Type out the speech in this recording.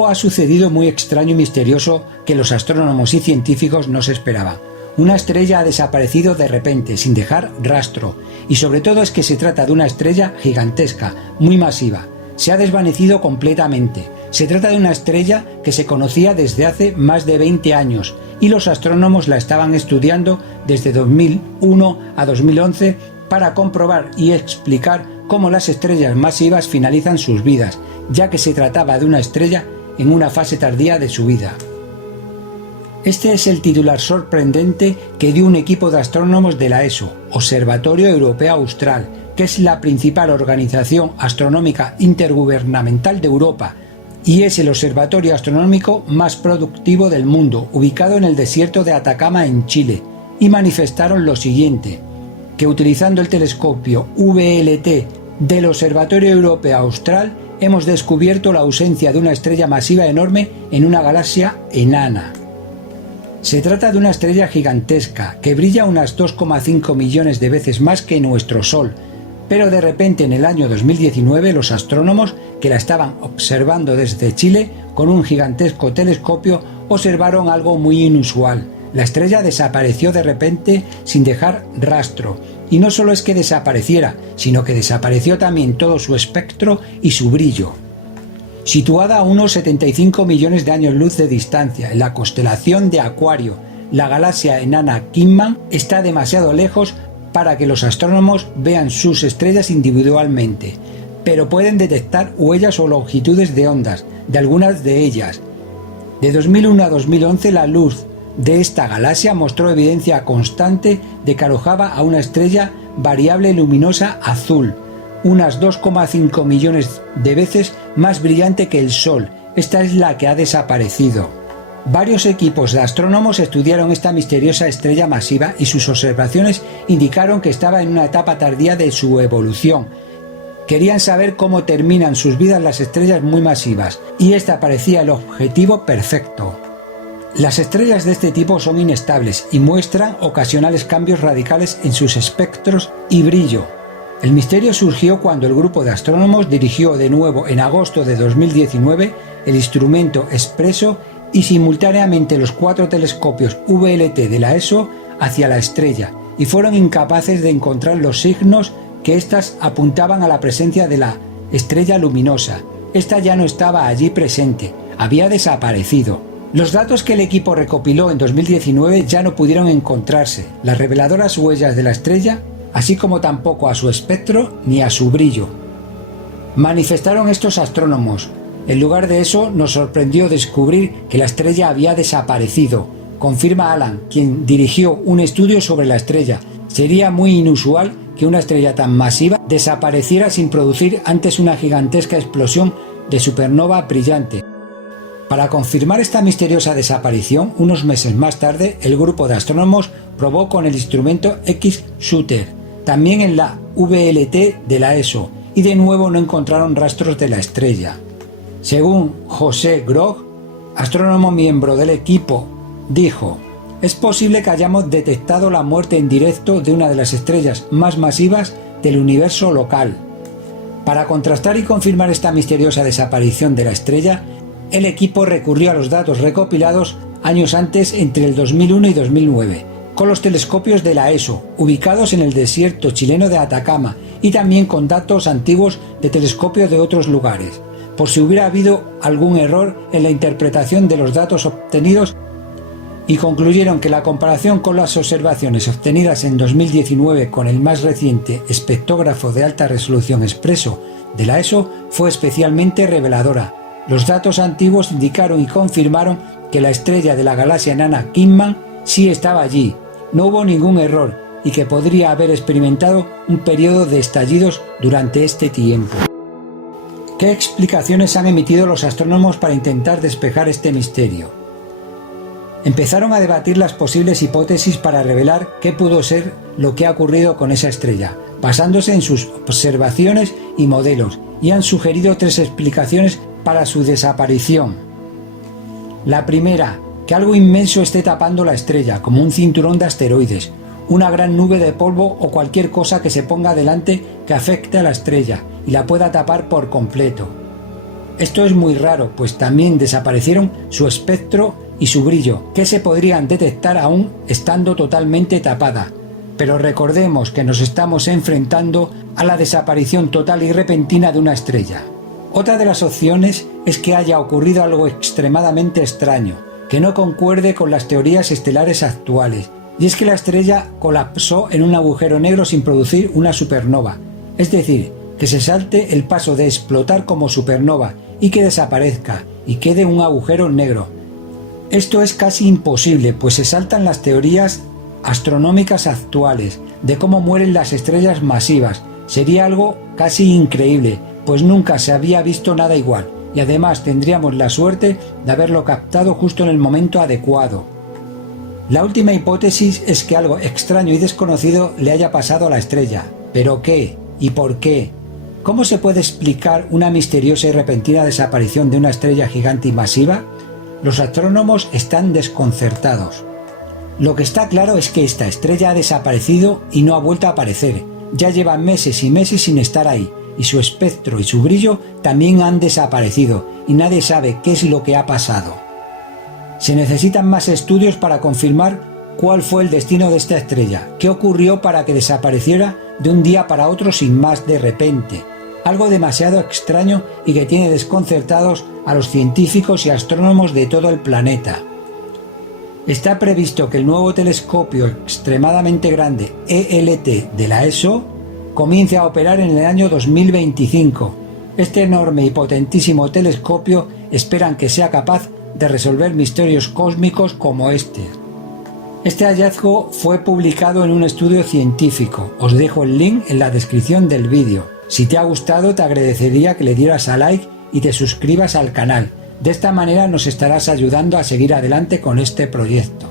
algo ha sucedido muy extraño y misterioso que los astrónomos y científicos no se esperaban. Una estrella ha desaparecido de repente, sin dejar rastro, y sobre todo es que se trata de una estrella gigantesca, muy masiva. Se ha desvanecido completamente. Se trata de una estrella que se conocía desde hace más de 20 años, y los astrónomos la estaban estudiando desde 2001 a 2011 para comprobar y explicar cómo las estrellas masivas finalizan sus vidas, ya que se trataba de una estrella en una fase tardía de su vida. Este es el titular sorprendente que dio un equipo de astrónomos de la ESO, Observatorio Europeo Austral, que es la principal organización astronómica intergubernamental de Europa, y es el observatorio astronómico más productivo del mundo, ubicado en el desierto de Atacama en Chile, y manifestaron lo siguiente, que utilizando el telescopio VLT del Observatorio Europeo Austral hemos descubierto la ausencia de una estrella masiva enorme en una galaxia enana. Se trata de una estrella gigantesca que brilla unas 2,5 millones de veces más que nuestro Sol, pero de repente en el año 2019 los astrónomos que la estaban observando desde Chile con un gigantesco telescopio observaron algo muy inusual. La estrella desapareció de repente sin dejar rastro, y no solo es que desapareciera, sino que desapareció también todo su espectro y su brillo. Situada a unos 75 millones de años luz de distancia en la constelación de Acuario, la galaxia enana Kingman está demasiado lejos para que los astrónomos vean sus estrellas individualmente, pero pueden detectar huellas o longitudes de ondas de algunas de ellas. De 2001 a 2011 la luz de esta galaxia mostró evidencia constante de que alojaba a una estrella variable luminosa azul, unas 2,5 millones de veces más brillante que el Sol. Esta es la que ha desaparecido. Varios equipos de astrónomos estudiaron esta misteriosa estrella masiva y sus observaciones indicaron que estaba en una etapa tardía de su evolución. Querían saber cómo terminan sus vidas las estrellas muy masivas, y esta parecía el objetivo perfecto. Las estrellas de este tipo son inestables y muestran ocasionales cambios radicales en sus espectros y brillo. El misterio surgió cuando el grupo de astrónomos dirigió de nuevo en agosto de 2019 el instrumento Espresso y simultáneamente los 4 telescopios VLT de la ESO hacia la estrella, y fueron incapaces de encontrar los signos que éstas apuntaban a la presencia de la estrella luminosa. Esta ya no estaba allí presente, había desaparecido. Los datos que el equipo recopiló en 2019 ya no pudieron encontrarse, las reveladoras huellas de la estrella, así como tampoco a su espectro ni a su brillo. Manifestaron estos astrónomos. En lugar de eso, nos sorprendió descubrir que la estrella había desaparecido, confirma Alan, quien dirigió un estudio sobre la estrella. Sería muy inusual que una estrella tan masiva desapareciera sin producir antes una gigantesca explosión de supernova brillante. Para confirmar esta misteriosa desaparición, unos meses más tarde, el grupo de astrónomos probó con el instrumento X-Shooter, también en la VLT de la ESO, y de nuevo no encontraron rastros de la estrella. Según José Grog, astrónomo miembro del equipo, dijo: «Es posible que hayamos detectado la muerte en directo de una de las estrellas más masivas del universo local». Para contrastar y confirmar esta misteriosa desaparición de la estrella, el equipo recurrió a los datos recopilados años antes entre el 2001 y 2009, con los telescopios de la ESO, ubicados en el desierto chileno de Atacama, y también con datos antiguos de telescopios de otros lugares, por si hubiera habido algún error en la interpretación de los datos obtenidos, y concluyeron que la comparación con las observaciones obtenidas en 2019 con el más reciente espectrógrafo de alta resolución Espresso de la ESO fue especialmente reveladora. Los datos antiguos indicaron y confirmaron que la estrella de la galaxia enana Kingman sí estaba allí, no hubo ningún error, y que podría haber experimentado un periodo de estallidos durante este tiempo. ¿Qué explicaciones han emitido los astrónomos para intentar despejar este misterio? Empezaron a debatir las posibles hipótesis para revelar qué pudo ser lo que ha ocurrido con esa estrella, basándose en sus observaciones y modelos, y han sugerido 3 explicaciones para su desaparición. La primera, que algo inmenso esté tapando la estrella, como un cinturón de asteroides, una gran nube de polvo o cualquier cosa que se ponga delante que afecte a la estrella y la pueda tapar por completo. Esto es muy raro, pues también desaparecieron su espectro y su brillo, que se podrían detectar aún estando totalmente tapada. Pero recordemos que nos estamos enfrentando a la desaparición total y repentina de una estrella. Otra de las opciones es que haya ocurrido algo extremadamente extraño, que no concuerde con las teorías estelares actuales, y es que la estrella colapsó en un agujero negro sin producir una supernova, es decir, que se salte el paso de explotar como supernova y que desaparezca y quede un agujero negro. Esto es casi imposible, pues se saltan las teorías astronómicas actuales de cómo mueren las estrellas masivas. Sería algo casi increíble, pues nunca se había visto nada igual, y además tendríamos la suerte de haberlo captado justo en el momento adecuado. La última hipótesis es que algo extraño y desconocido le haya pasado a la estrella. ¿Pero qué? ¿Y por qué? ¿Cómo se puede explicar una misteriosa y repentina desaparición de una estrella gigante y masiva? Los astrónomos están desconcertados. Lo que está claro es que esta estrella ha desaparecido y no ha vuelto a aparecer. Ya lleva meses y meses sin estar ahí, y su espectro y su brillo también han desaparecido, y nadie sabe qué es lo que ha pasado. Se necesitan más estudios para confirmar cuál fue el destino de esta estrella, qué ocurrió para que desapareciera de un día para otro sin más de repente. Algo demasiado extraño y que tiene desconcertados a los científicos y astrónomos de todo el planeta. Está previsto que el nuevo telescopio extremadamente grande ELT de la ESO comience a operar en el año 2025. Este enorme y potentísimo telescopio esperan que sea capaz de resolver misterios cósmicos como este. Este hallazgo fue publicado en un estudio científico. Os dejo el link en la descripción del vídeo. Si te ha gustado, te agradecería que le dieras a like y te suscribas al canal. De esta manera nos estarás ayudando a seguir adelante con este proyecto.